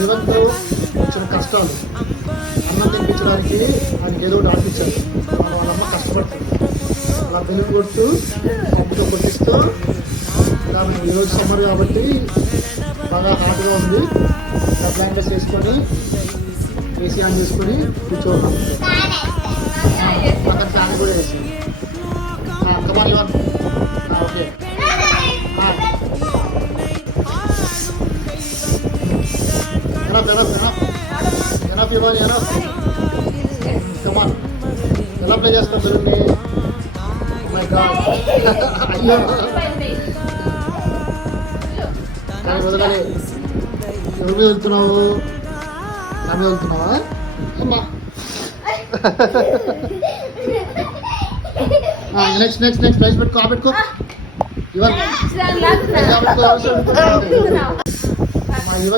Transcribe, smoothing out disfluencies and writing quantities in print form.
యువతకు వచ్చిన కష్టాలు అన్నం తెప్పించడానికి ఆయనకి ఏదో ఒకటి ఆశించారు. వాళ్ళమ్మ కష్టపడుతుంది, అలా బెలూన్ కొడుతూ పంపుతో కొట్టిస్తూ ఇలా ఈరోజు సమ్మర్ కాబట్టి బాగా హాట్గా ఉంది. ఇలా బ్లాంకెట్స్ వేసుకొని ఏసీ ఆన్ చేసుకొని కూర్చోన్నాం. పక్కన ఫ్యాన్ కూడా వేసి కమాన్ ఇవ్వండి. ఓకే ఎనఫ్ ఇవ్వాలి. కమాన్ ఎలా ప్లే చేస్తాం బెలూన్ని? మై గాడ్ అయ్యో వదలాలి. ఎవరి మీద వెళ్తున్నావు? నా మీద వెళ్తున్నావా? అమ్మా నెక్స్ట్ నెక్స్ట్ నెక్స్ట్ ప్రైజ్ పెట్టుకో. పెట్టుకో ఇవ్వాలి.